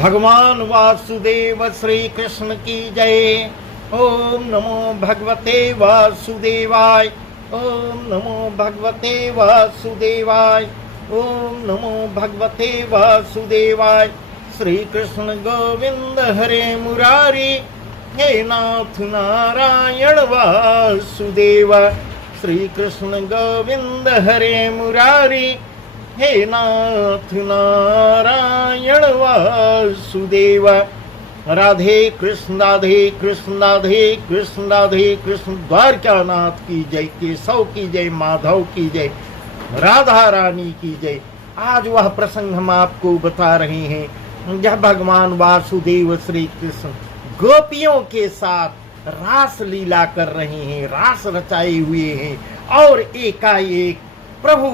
भगवान वासुदेव श्री कृष्ण की जय। ओम नमो भगवते वासुदेवाय। ओम नमो भगवते वासुदेवाय। ओम नमो भगवते वासुदेवाय। श्री कृष्ण गोविंद हरे मुरारी, हे नाथ नारायण वासुदेव। श्री कृष्ण गोविंद हरे मुरारी, हे नाथ नारायण वासुदेव। राधे कृष्ण राधे कृष्ण राधे कृष्ण राधे कृष्ण। द्वारकानाथ की जय, केशव की जय, माधव की जय, राधा रानी की जय। आज वह प्रसंग हम आपको बता रहे हैं जब भगवान वासुदेव श्री कृष्ण गोपियों के साथ रास लीला कर रहे हैं, रास रचाए हुए हैं और एकाएक प्रभु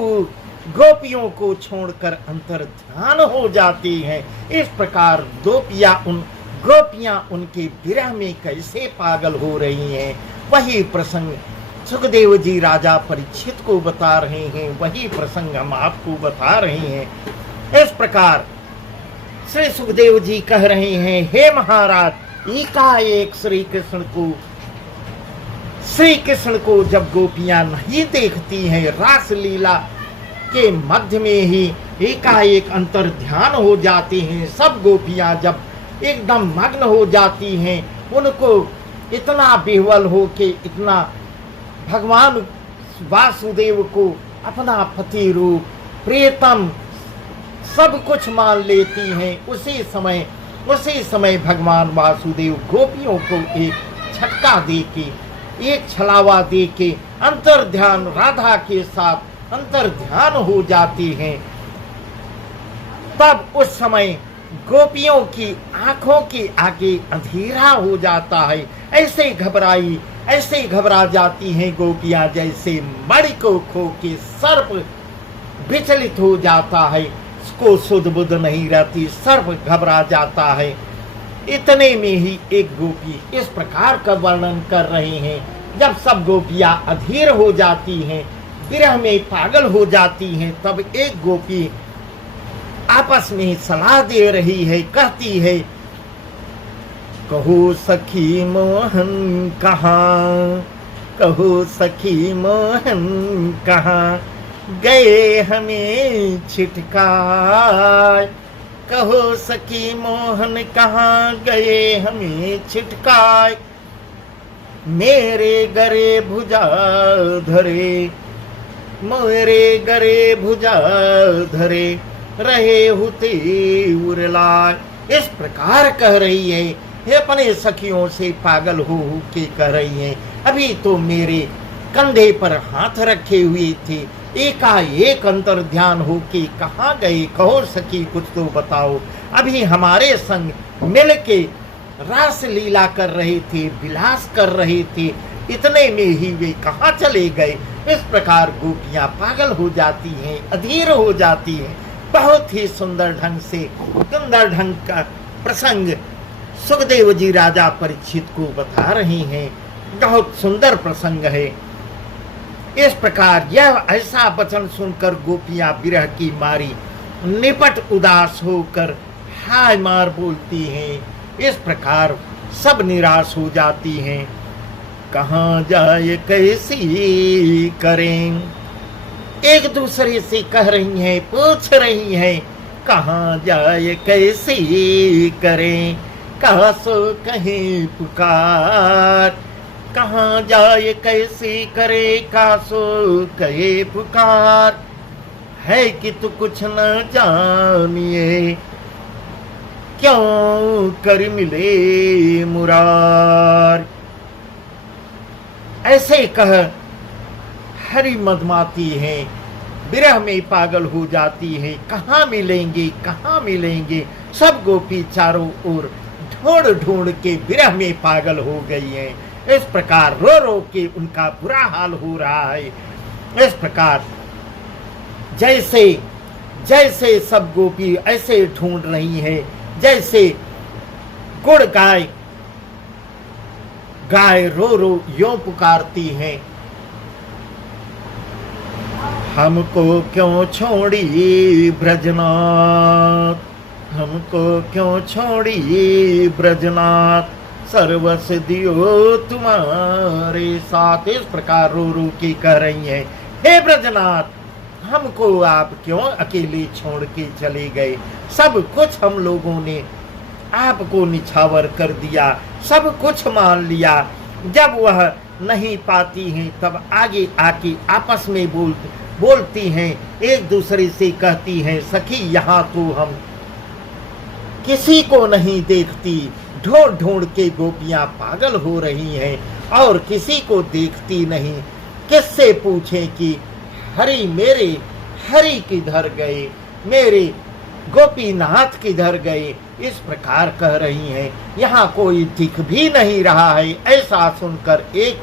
गोपियों को छोड़कर अंतर ध्यान हो जाती हैं। इस प्रकार गोपियां उनके विरह में कैसे पागल हो रही हैं, वही प्रसंग सुखदेव जी राजा परीक्षित को बता रहे हैं, वही प्रसंग हम आपको बता रहे हैं। इस प्रकार श्री सुखदेव जी कह रहे हैं, हे महाराज, एकाएक श्री कृष्ण को जब गोपियां नहीं देखती हैं, रास लीला के मध्य में ही एकाएक अंतर ध्यान हो जाते हैं। सब गोपियां जब एकदम मग्न हो जाती हैं, उनको इतना विह्वल हो के इतना भगवान वासुदेव को अपना पति रूप प्रियतम सब कुछ मान लेती हैं। उसी समय भगवान वासुदेव गोपियों को एक झटका दे के, एक छलावा दे के अंतर ध्यान राधा के साथ अंतर ध्यान हो जाते हैं। तब उस समय गोपियों की आंखों के आगे अंधेरा हो जाता है। ऐसे घबरा जाती हैं गोपियां जैसे मणि को खो के सर्प विचलित हो जाता है, उसको सुध बुध नहीं रहती, सर्प घबरा जाता है। इतने में ही एक गोपी इस प्रकार का वर्णन कर रहे हैं, जब सब गोपियां अधीर हो जाती हैं, विरह में पागल हो जाती हैं, तब एक गोपी आपस में सलाह दे रही है, कहती है, कहो सखी मोहन कहाँ, कहो सखी मोहन कहाँ, गए हमें छिटकाए। कहो सखी मोहन कहाँ गए हमें छिटकाए, मेरे गरे भुजा धरे, मेरे गरे भुजा धरे, रहे हुते उरलाए। इस प्रकार कह रही है, ये अपने सखियों से पागल हो के कह रही है, अभी तो मेरे कंधे पर हाथ रखे हुए थे, एकाएक अंतर ध्यान हो के कहाँ गए, कहो सखी कुछ तो बताओ। अभी हमारे संग मिल के रास लीला कर रहे थे, विलास कर रहे थे, इतने में ही वे कहाँ चले गए। इस प्रकार गोपियां पागल हो जाती हैं, अधीर हो जाती हैं। बहुत ही सुंदर ढंग का प्रसंग सुखदेव जी राजा परीक्षित को बता रहे हैं। बहुत सुंदर प्रसंग है। इस प्रकार यह ऐसा वचन सुनकर गोपियां विरह की मारी निपट उदास होकर हाय मार बोलती हैं। इस प्रकार सब निराश हो जाती हैं। कहाँ जाए कैसी करें, एक दूसरे से कह रही हैं, पूछ रही हैं, कहाँ जाए कैसी करें, कहाँ सो कहीं पुकार, कहाँ जाए कैसी करे, कहाँ सो कहे पुकार, है कि तू कुछ न जानिए, क्यों कर मिले मुरार। ऐसे कह हरि मदमाती है, विरह में पागल हो जाती है, कहाँ मिलेंगे कहाँ मिलेंगे। सब गोपी चारों ओर ढूंढ ढूंढ के विरह में पागल हो गई हैं। इस प्रकार रो रो के उनका बुरा हाल हो रहा है। इस प्रकार जैसे सब गोपी ऐसे ढूंढ रही हैं, जैसे गुड़ गाय रो रो यों पुकारती हैं, हमको क्यों छोड़ी ब्रजनाथ, हमको क्यों छोड़ी ब्रजनाथ, सर्वस दियो तुम्हारे साथ। इस प्रकार रो रो के कह रही हैं, हे ब्रजनाथ, हमको आप क्यों अकेले छोड़ के चले गए। सब कुछ हम लोगों ने आपको निछावर कर दिया, सब कुछ मान लिया। जब वह नहीं पाती हैं तब आगे आके आपस में बोलती हैं, एक दूसरे से कहती हैं, सखी यहाँ तो हम किसी को नहीं देखती, ढूंढ ढूंढ के गोपियां पागल हो रही हैं और किसी को देखती नहीं। किससे पूछें कि मेरे हरि किधर गए, मेरे गोपीनाथ किधर गए। इस प्रकार कह रही हैं, यहाँ कोई दिख भी नहीं रहा है। ऐसा सुनकर एक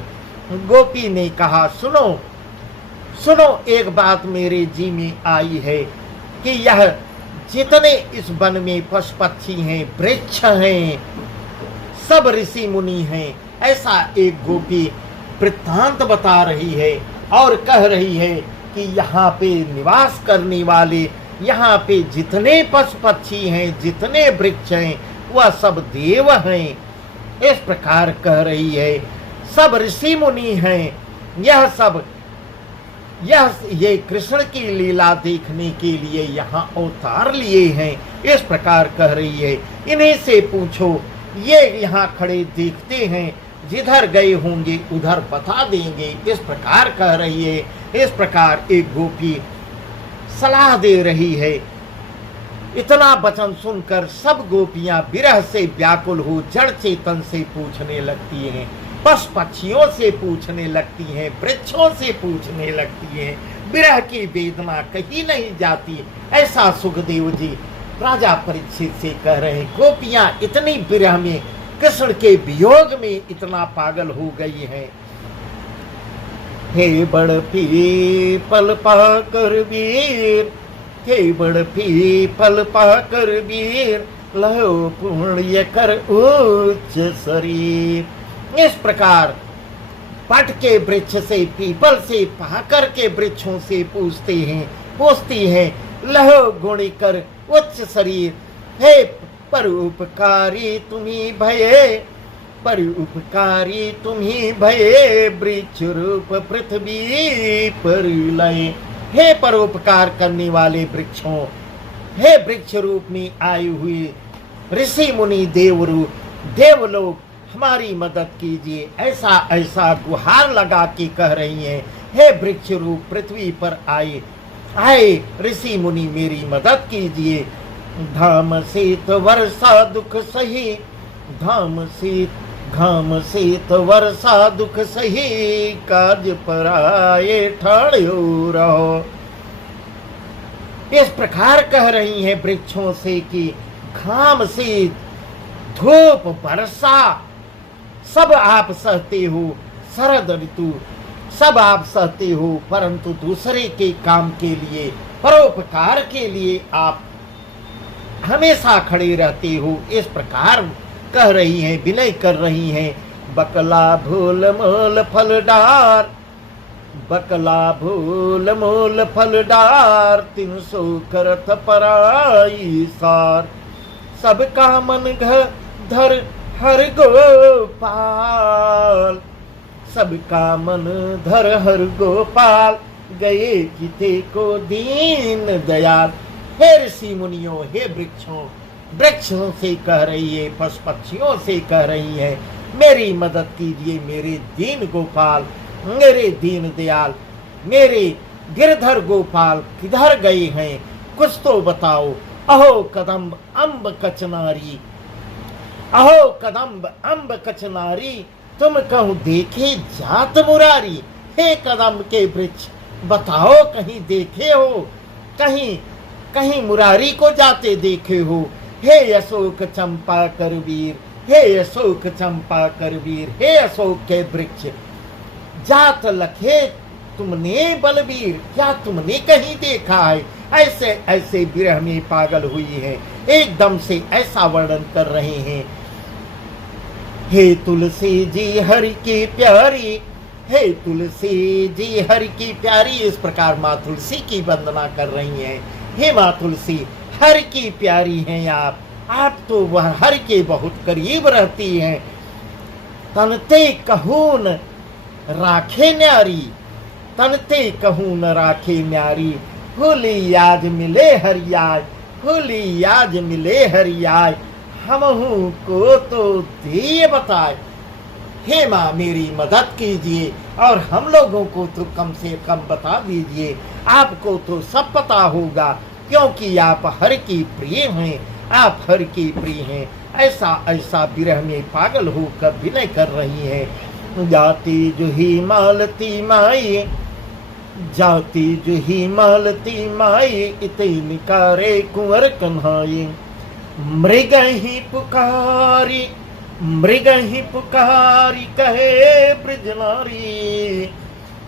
गोपी ने कहा, सुनो सुनो, एक बात मेरे जी में आई है कि यह जितने इस वन में पशु पक्षी हैं, वृक्ष हैं, सब ऋषि मुनि हैं। ऐसा एक गोपी वृत्तांत बता रही है और कह रही है कि यहाँ पे निवास करने वाले, यहाँ पे जितने पशु पक्षी हैं, जितने वृक्ष हैं, वह सब देव हैं। इस प्रकार कह रही है, सब ऋषि मुनि हैं। यह सब ये कृष्ण की लीला देखने के लिए यहाँ अवतार लिए हैं। इस प्रकार कह रही है, इन्हीं से पूछो, ये यहाँ खड़े देखते हैं, जिधर गए होंगे उधर बता देंगे। इस प्रकार कह रही है। इस प्रकार एक गोपी सलाह दे रही है। इतना वचन सुनकर सब गोपियां विरह से व्याकुल हो जड़ चेतन से पूछने लगती हैं, पशु पक्षियों से पूछने लगती हैं, वृक्षों से पूछने लगती हैं। विरह की वेदना कहीं नहीं जाती। ऐसा सुखदेव जी राजा परीक्षित से कह रहे हैं। गोपियां इतनी विरह में, कृष्ण के वियोग में इतना पागल हो गई हैं। हे बड़ पीपल पाकर वीर, हे बड़ पीपल पाकर वीर, लहो पुण्य कर उच्च शरीर। इस प्रकार पट के वृक्ष से, पीपल से, पाकर के वृक्षों से पूछती हैं, लहो गुणी कर उच्च शरीर। हे परोपकारी तुम्ही भये, परोपकारी तुम्ही भये, वृक्ष रूप पृथ्वी पर लय। हे परोपकार करने वाले वृक्षों, हे वृक्ष रूप में आए हुए ऋषि मुनि देवलोक, हमारी मदद कीजिए। ऐसा ऐसा गुहार लगा के कह रही हैं, हे वृक्ष रूप पृथ्वी पर आए ऋषि मुनि, मेरी मदद कीजिए। धाम शीत वर्षा दुख सही, घाम शीत वर्षा दुख सही, काज पर आए ठाड़ो रहो। इस प्रकार कह रही हैं वृक्षों से कि घाम शीत, धूप, वर्षा सब आप सहते हो, शरद ऋतु सब आप सहते हो, परंतु दूसरे के काम के लिए, परोपकार के लिए आप हमेशा खड़े रहते हो। इस प्रकार कह रही हैं, विनय कर रही हैं। बकला भूल मूल फलदार, बकला भूल मूल फलदार, 300 करत पराई सार। सबका मन धर हर गोपाल, सबका मन धर हर गोपाल, गए किते को दीन दयाल। हे ऋषि मुनियों, हे वृक्षों से कह रही है, पशु पक्षियों से कह रही है, मेरी मदद कीजिए, मेरे दीन गोपाल, मेरे दीन दयाल, मेरे गिरधर गोपाल किधर गए हैं, कुछ तो बताओ। अहो कदम्ब अम्ब कचनारी, अहो कदम्ब अम्ब कचनारी, तुम कहूँ देखे जात मुरारी। हे कदम्ब के वृक्ष, बताओ कहीं देखे हो, कहीं मुरारी को जाते देखे हो। हे अशोक चंपा करवीर, हे अशोक चंपा करवीर, हे अशोक के वृक्ष, जात लखे तुमने बलवीर, क्या तुमने कहीं देखा है। ऐसे ऐसे विरह में पागल हुई है, एकदम से ऐसा वर्णन कर रहे हैं। हे तुलसी जी हरि की प्यारी, हे तुलसी जी हरि की प्यारी। इस प्रकार माँ तुलसी की वंदना कर रही हैं। हे माँ तुलसी, हर की प्यारी हैं आप तो वह हर के बहुत करीब रहती हैं। तनते कहून राखे न्यारी, तनते कहून राखे न्यारी, होली याद मिले हरियाय, होली याद मिले हरियाय, हमहू को तो दिए बताए। हे माँ मेरी मदद कीजिए और हम लोगों को तो कम से कम बता दीजिए। आपको तो सब पता होगा क्योंकि आप हर की प्रिय हैं, आप हर की प्रिय हैं। ऐसा ऐसा विरह में पागल होकर विनय कर रही हैं। जाती जुही मालती माई, जाती जुही मालती माई, इते निकारे कुंवर कन्हाई। मृग ही पुकारी, मृग ही पुकारी कहे ब्रज नारी,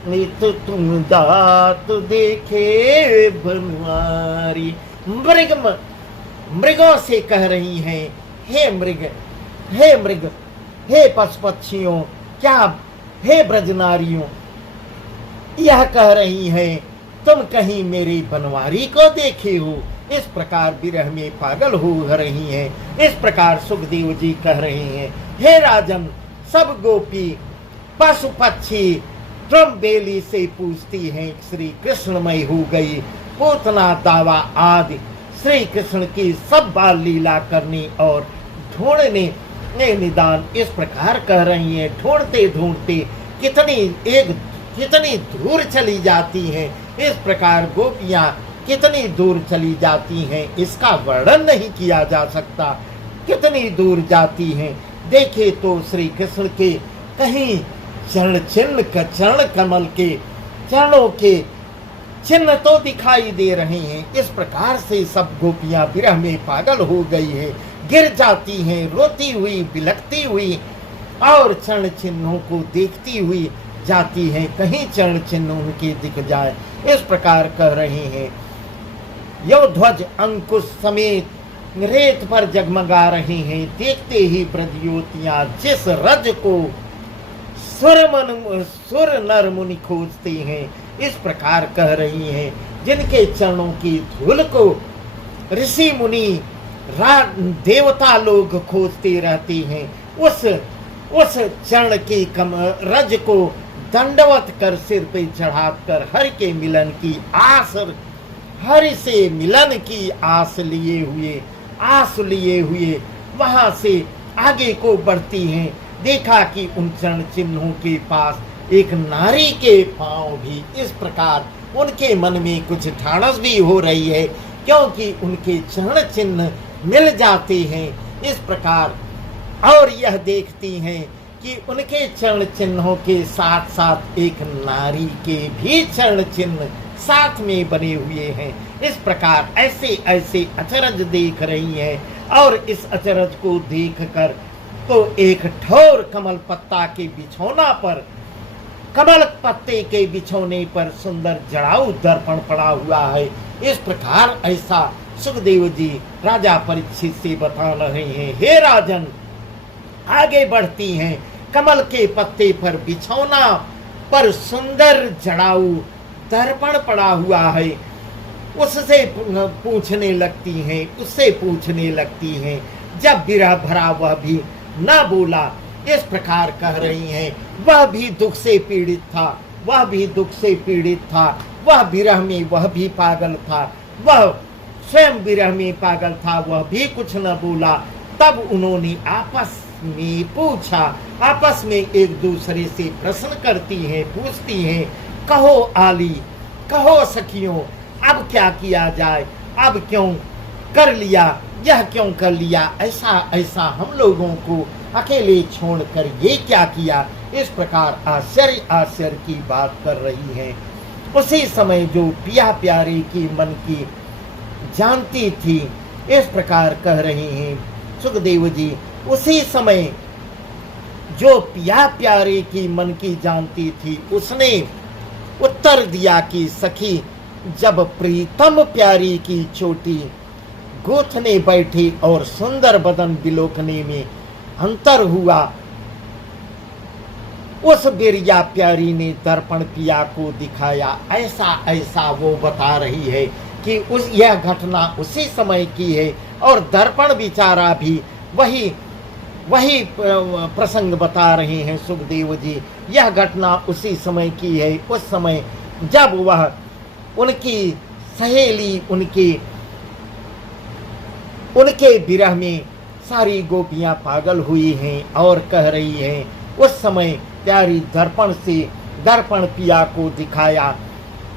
नित तुम जात देखे बनवारी। मृगों से कह रही हैं, हे मृग, हे मृग, हे पशु पक्षियों, क्या हे ब्रज नारियों, यह कह रही हैं तुम कहीं मेरी बनवारी को देखे हो। इस प्रकार विरह में पागल हो रही हैं। इस प्रकार सुखदेव जी कह रहे हैं, हे राजन, सब गोपी पशु पक्षी ड्रम बेली से पूछती हैं श्री कृष्णमय हो गई। पूतना दावा आदि श्री कृष्ण की सब बाल लीला करनी और ढूंढने निदान इस प्रकार कह रही हैं। ढूंढते ढूंढते कितनी दूर चली जाती हैं। इस प्रकार गोपियां कितनी दूर चली जाती हैं इसका वर्णन नहीं किया जा सकता। कितनी दूर जाती हैं, देखे तो श्री कृष्ण के कहीं चरण चिन्ह, चरण कमल के चरणों के चिन्ह तो दिखाई दे रहे हैं। इस प्रकार से सब गोपियां विरह में पागल हो गई हैं, गिर जाती हैं रोती हुई, बिलखती हुई और चरण चिन्हों को देखती हुई जाती हैं, कहीं चरण चिन्ह उनके दिख जाए। इस प्रकार कह रहे हैं। यो ध्वज अंकुश समेत रेत पर जगमगा रहे हैं, देखते ही ब्रजयोतियां जिस रज को सुर नर मुनि खोजते हैं। इस प्रकार कह रही हैं, जिनके चरणों की धूल को ऋषि मुनि देवता लोग खोजते रहते हैं, उस चरण की रज को दंडवत कर सिर पे चढ़ाकर हर के मिलन की आस, हर से मिलन की आस लिए हुए वहां से आगे को बढ़ती हैं। देखा कि उन चरण चिन्हों के पास एक नारी के पांव भी। इस प्रकार उनके मन में कुछ ठानस भी हो रही है क्योंकि उनके चरण चिन्ह मिल जाते हैं। इस प्रकार और यह देखती हैं कि उनके चरण चिन्हों के साथ साथ एक नारी के भी चरण चिन्ह साथ में बने हुए हैं। इस प्रकार ऐसे ऐसे अचरज देख रही हैं और इस अचरज को देखकर तो एक ठोर कमल पत्ते के बिछौने पर सुंदर जड़ाऊ दर्पण पड़ा हुआ है। इस प्रकार ऐसा सुखदेव जी राजा परीक्षित से बता रहे हैं। हे राजन, आगे बढ़ती हैं, कमल के पत्ते पर बिछौना पर सुंदर जड़ाऊ दर्पण पड़ा हुआ है। उससे पूछने लगती हैं। जब विरह भरा वह भी न बोला। इस प्रकार कह रही हैं, वह भी दुख से पीड़ित था, वह विरह में वह भी पागल था, वह स्वयं विरह में पागल था, वह भी कुछ न बोला। तब उन्होंने आपस में पूछा, आपस में एक दूसरे से प्रश्न करती हैं, पूछती हैं, कहो आली, कहो सखियों, अब क्या किया जाए, अब क्यों कर लिया, यह क्यों कर लिया, ऐसा हम लोगों को अकेले छोड़कर ये क्या किया। इस प्रकार आश्चर्य की बात कर रही हैं। उसी समय जो पिया प्यारे की मन की जानती थी, इस प्रकार कह रहे हैं सुखदेव जी। उसी समय जो पिया प्यारे की मन की जानती थी, उसने उत्तर दिया कि सखी, जब प्रीतम प्यारी की चोटी गूथने बैठी और सुंदर बदन बिलोकने में अंतर हुआ, उस बिरिया प्यारी ने दर्पण पिया को दिखाया। ऐसा वो बता रही है कि उस यह घटना उसी समय की है और दर्पण बिचारा भी वही वही प्रसंग बता रहे हैं सुखदेव जी। यह घटना उसी समय की है, उस समय जब वह उनकी सहेली उनके विरह में सारी गोपियां पागल हुई हैं और कह रही हैं। उस समय प्यारी दर्पण पिया को दिखाया,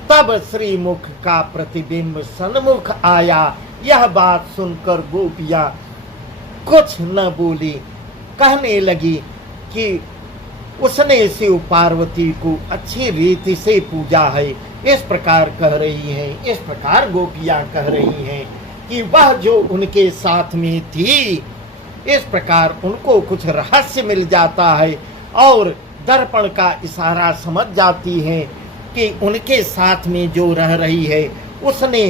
तब श्रीमुख का प्रतिबिंब सन्मुख आया। यह बात सुनकर गोपियां कुछ न बोली, कहने लगी कि उसने शिव पार्वती को अच्छी रीति से पूजा है। इस प्रकार कह रही हैं, इस प्रकार गोपियां कह रही हैं कि वह जो उनके साथ में थी, इस प्रकार उनको कुछ रहस्य मिल जाता है और दर्पण का इशारा समझ जाती है कि उनके साथ में जो रह रही है उसने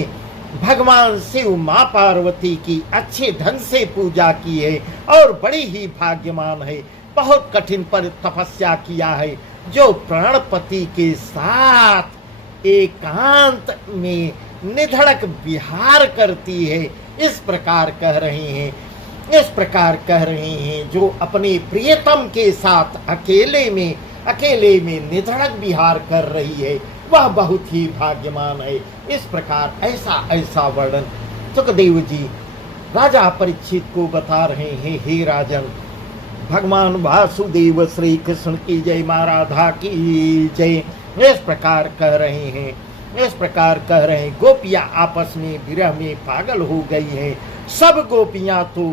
भगवान शिव माँ पार्वती की अच्छे ढंग से पूजा की है और बड़ी ही भाग्यवान है। बहुत कठिन पर तपस्या किया है, जो प्राणपति के साथ एकांत में निधड़क विहार करती है। इस प्रकार कह रहे हैं, इस प्रकार कह रहे हैं, जो अपने प्रियतम के साथ अकेले में निधड़क विहार कर रही है, वह बहुत ही भाग्यवान है। इस प्रकार ऐसा वर्णन सुखदेव जी राजा परीक्षित को बता रहे हैं। हे राजन, भगवान वासुदेव श्री कृष्ण की जय, माँ राधा की जय। इस प्रकार कह रहे हैं, इस प्रकार कह रहे हैं। गोपियां आपस में विरह में पागल हो गई हैं। सब गोपियां तो,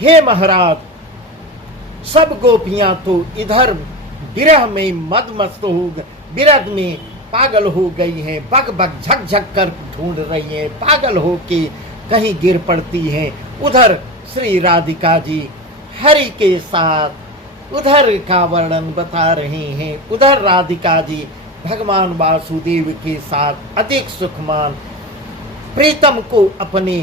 हे महाराज, सब गोपियां तो इधर विरह में मदमस्त हो, विरह में पागल हो गई हैं। बग बग झक झक कर ढूंढ रही हैं, पागल हो के कहीं गिर पड़ती हैं। उधर श्री राधिका जी हरि के साथ उधर का वर्णन बता रहे हैं। उधर राधिका जी भगवान वासुदेव के साथ अधिक सुखमान, प्रीतम को अपने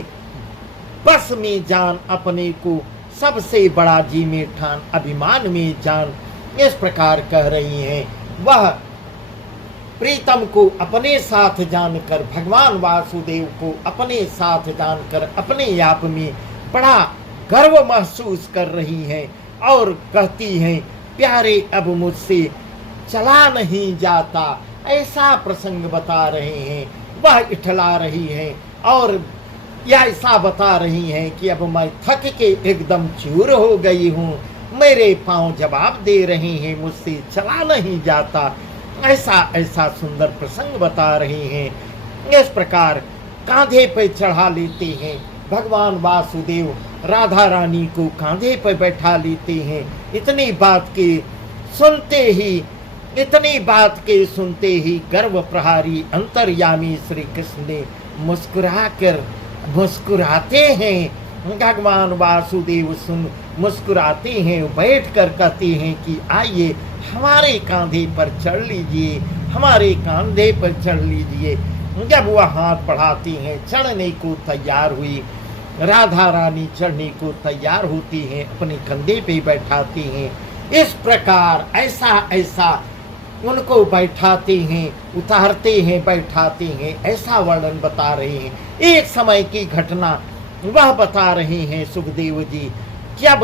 बस में जान, अपने को सबसे बड़ा जी में ठान, अभिमान में जान। इस प्रकार कह रही हैं। वह प्रीतम को अपने साथ जानकर, भगवान वासुदेव को अपने साथ जानकर अपने आप में बड़ा गर्व महसूस कर रही हैं और कहती हैं, प्यारे अब मुझसे चला नहीं जाता। ऐसा प्रसंग बता रहे हैं। वह इठला रही हैं और या ऐसा बता रही हैं कि अब मैं थक के एकदम चूर हो गई हूँ, मेरे पांव जवाब दे रहे हैं, मुझसे चला नहीं जाता। ऐसा सुंदर प्रसंग बता रहे हैं। इस प्रकार कांधे पर चढ़ा लेते हैं भगवान वासुदेव, राधा रानी को कांधे पर बैठा लेते हैं। इतनी बात के सुनते ही गर्व प्रहारी अंतर्यामी श्री कृष्ण ने मुस्कुराते हैं। भगवान वासुदेव मुस्कुराते हैं, बैठ कर कहते हैं कि आइए हमारे कांधे पर चढ़ लीजिए, हमारे कांधे पर चढ़ लीजिए। जब वह हाथ बढ़ाती हैं, चढ़ने को तैयार हुई, राधा रानी चढ़ने को तैयार होती हैं, अपने कंधे पे बैठाती हैं। इस प्रकार ऐसा उनको बैठाते हैं, उतारते हैं, बैठाते हैं। ऐसा वर्णन बता रहे हैं। एक समय की घटना वह बता रहे हैं सुखदेव जी। जब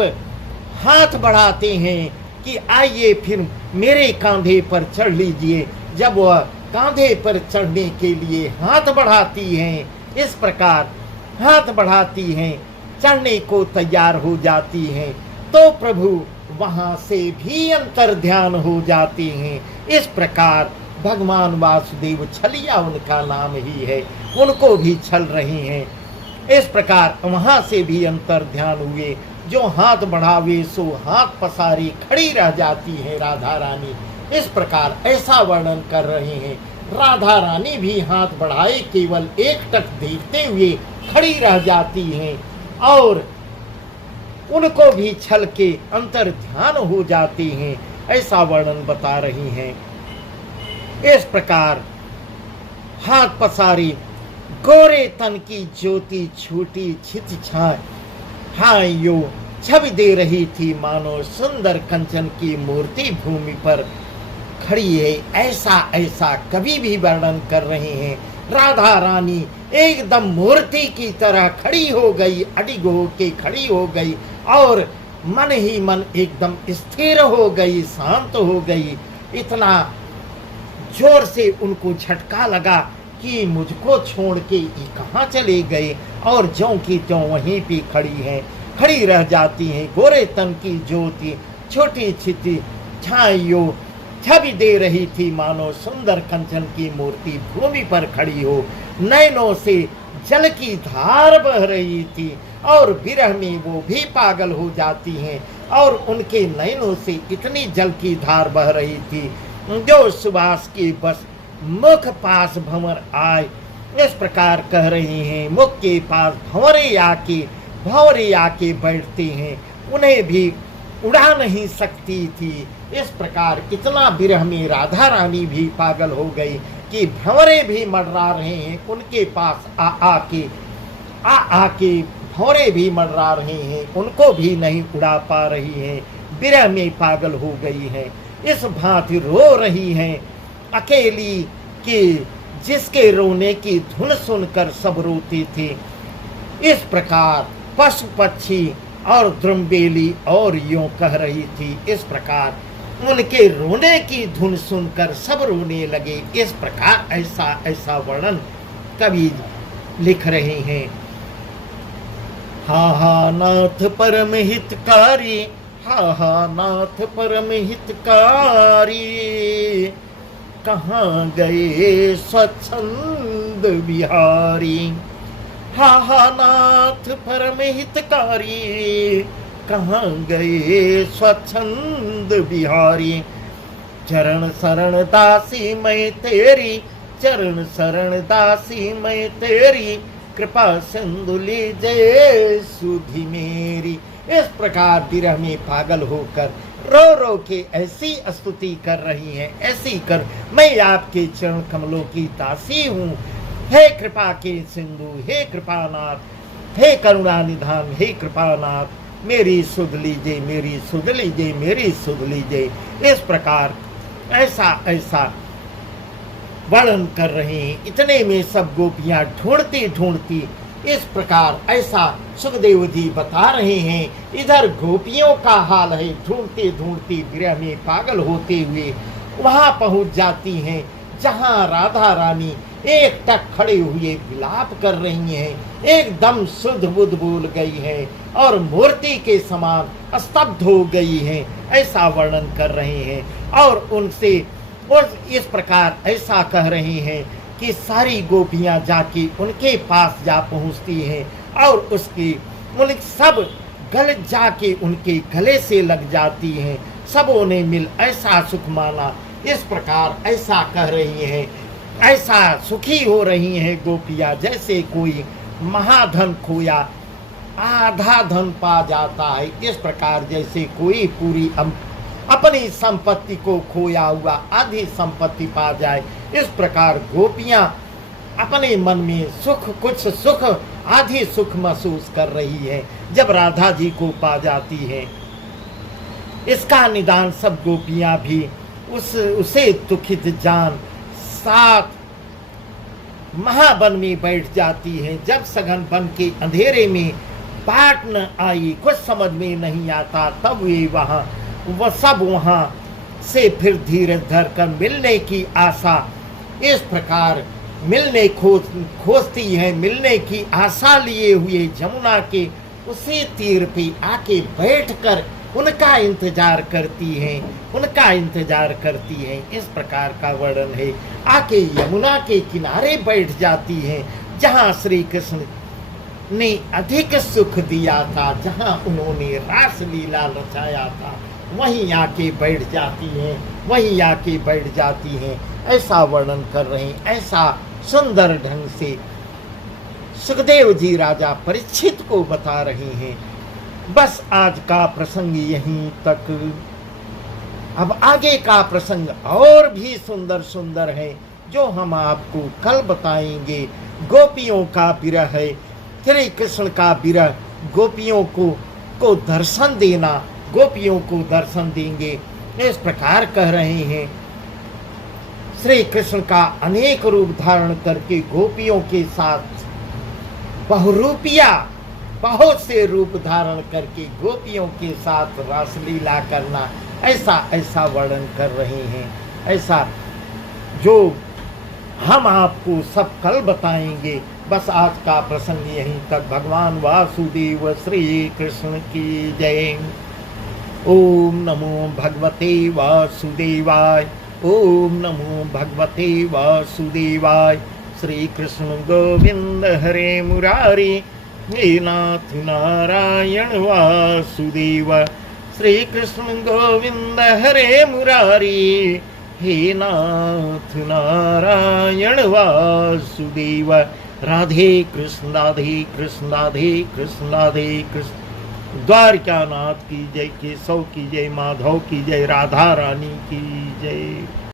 हाथ बढ़ाते हैं कि आइए फिर मेरे कांधे पर चढ़ लीजिए, जब वह कांधे पर चढ़ने के लिए हाथ बढ़ाती हैं, इस प्रकार हाथ बढ़ाती हैं, चढ़ने को तैयार हो जाती हैं, तो प्रभु वहां से भी अंतर ध्यान हो जाते हैं। इस प्रकार भगवान वासुदेव, छलिया उनका नाम ही है, उनको भी छल रहे हैं। इस प्रकार वहां से भी अंतर ध्यान हुए। जो हाथ बढ़ावे सो हाथ पसारी खड़ी रह जाती है राधा रानी। इस प्रकार ऐसा वर्णन कर रहे हैं। राधा रानी भी हाथ बढ़ाए केवल एकटक देखते हुए खड़ी रह जाती हैं और उनको भी छल के अंतर ध्यान हो जाते हैं। ऐसा वर्णन बता रही हैं। इस प्रकार हाथ पसारी, गोरे तन की ज्योति छूटी छित छाए, हाँ यो छवि दे रही थी मानो सुंदर कंचन की मूर्ति भूमि पर खड़ी है। ऐसा कवि भी वर्णन कर रहे हैं। राधा रानी एकदम मूर्ति की तरह खड़ी हो गई, अडिग होके खड़ी हो गई और मन ही मन एकदम स्थिर हो गई, शांत हो गई। इतना जोर से उनको झटका लगा कि मुझको छोड़ के ये कहाँ चले गए, और ज्यों की त्यों वहीं पे खड़ी हैं, खड़ी रह जाती हैं। गोरे तन की ज्योति छोटी छिटी छाइयों छवि दे रही थी, मानो सुंदर कंचन की मूर्ति भूमि पर खड़ी हो। नैनों से जल की धार बह रही थी और विरह में वो भी पागल हो जाती हैं, और उनके नैनों से इतनी जल की धार बह रही थी जो सुभाष के बस मुख पास भंवर आए। इस प्रकार कह रही हैं, मुख के पास भंवरे आके बैठते हैं, उन्हें भी उड़ा नहीं सकती थी। इस प्रकार इतना विरह में राधा रानी भी पागल हो गई कि भंवरे भी मंडरा रहे हैं उनके पास आके भंवरे भी मंडरा रहे हैं, उनको भी नहीं उड़ा पा रही हैं, विरह में पागल हो गई हैं। इस भांति रो रही हैं अकेली कि जिसके रोने की धुन सुनकर सब रोते थे। इस प्रकार पशु पक्षी और द्रुमबेली और यूं कह रही थी। इस प्रकार उनके रोने की धुन सुनकर सब रोने लगे। इस प्रकार ऐसा वर्णन कवि लिख रहे हैं। हा हा नाथ परम हितकारी, हा हा नाथ परम हितकारी, कहाँ गए स्वच्छंद बिहारी। हा हा नाथ परम हितकारी, कहाँ गए स्वच्छंद बिहारी। चरण शरण दासी मैं तेरी, चरण शरण दासी मैं तेरी, कृपा सिंधु लीजिए सुधि मेरी। इस प्रकार विरह में पागल होकर रो रो के ऐसी स्तुति कर रही हैं, ऐसी कर मैं आपके चरण कमलों की दासी हूँ। हे कृपा के सिंधु, हे कृपानाथ, हे करुणा निधान, हे कृपानाथ, मेरी सुध लीजिए, मेरी सुध लीजिए, मेरी सुध लीजिए। इस प्रकार ऐसा वर्णन कर रहे हैं। इतने में सब गोपियां ढूंढती ढूंढती इस प्रकार ऐसा सुखदेव जी बता रहे हैं। इधर गोपियों का हाल है, ढूंढते ढूंढती विरह में पागल होते हुए वहां पहुंच जाती हैं जहां राधा रानी एक टक खड़े हुए विलाप कर रही हैं, एकदम शुद्ध बुद्ध बोल गई हैं और मूर्ति के समान स्तब्ध हो गई हैं, ऐसा वर्णन कर रहे हैं। और उनसे और इस प्रकार ऐसा कह रही हैं कि सारी गोपियां जाके उनके पास जा पहुंचती हैं और उन सब गल जाके उनके गले से लग जाती हैं। सबों ने मिल ऐसा सुख माना। इस प्रकार ऐसा कह रही हैं, ऐसा सुखी हो रही हैं गोपियां जैसे कोई महाधन खोया आधा धन पा जाता है। इस प्रकार जैसे कोई पूरी अपनी संपत्ति को खोया हुआ आधी संपत्ति पा जाए, इस प्रकार गोपियां अपने मन में कुछ सुख आधी सुख महसूस कर रही है जब राधा जी को पा जाती है। इसका निदान सब गोपियां भी उसे दुखित जान साथ महावन में बैठ जाती हैं। जब सघन वन के अंधेरे में बाट न आई, कुछ समझ में नहीं आता, तब वह सब वहां से फिर धीरे धर कर मिलने की आशा इस प्रकार खोजती है। मिलने की आशा लिए हुए जमुना के उसी तीर पे आके बैठकर उनका इंतजार करती हैं। इस प्रकार का वर्णन है। आके यमुना के किनारे बैठ जाती हैं जहां श्री कृष्ण ने अधिक सुख दिया था, जहां उन्होंने रास लीला रचाया था, वहीं आके बैठ जाती हैं, ऐसा वर्णन कर रहे हैं। ऐसा सुंदर ढंग से सुखदेव जी राजा परीक्षित को बता रहे हैं। बस आज का प्रसंग यहीं तक। अब आगे का प्रसंग और भी सुंदर सुंदर है जो हम आपको कल बताएंगे। गोपियों का विरह है, श्री कृष्ण का विरह, गोपियों को दर्शन देना, गोपियों को दर्शन देंगे, इस प्रकार कह रहे हैं। श्री कृष्ण का अनेक रूप धारण करके गोपियों के साथ बहुरूपिया बहुत से रूप धारण करके गोपियों के साथ रासलीला करना, ऐसा वर्णन कर रहे हैं। ऐसा जो हम आपको सब कल बताएंगे। बस आज का प्रसंग यहीं तक। भगवान वासुदेव श्री कृष्ण की जय। ओम नमो भगवते वासुदेवाय। ओम नमो भगवते वासुदेवाय। श्री कृष्ण गोविंद हरे मुरारी, हे नाथ नारायण वासुदेव। श्री कृष्ण गोविंद हरे मुरारी, हे नाथ नारायण वासुदेव। राधे कृष्ण राधे कृष्ण राधे कृष्ण राधे कृष्ण। द्वारका नाथ की जय, केशव की जय, माधव की जय, राधा रानी की जय।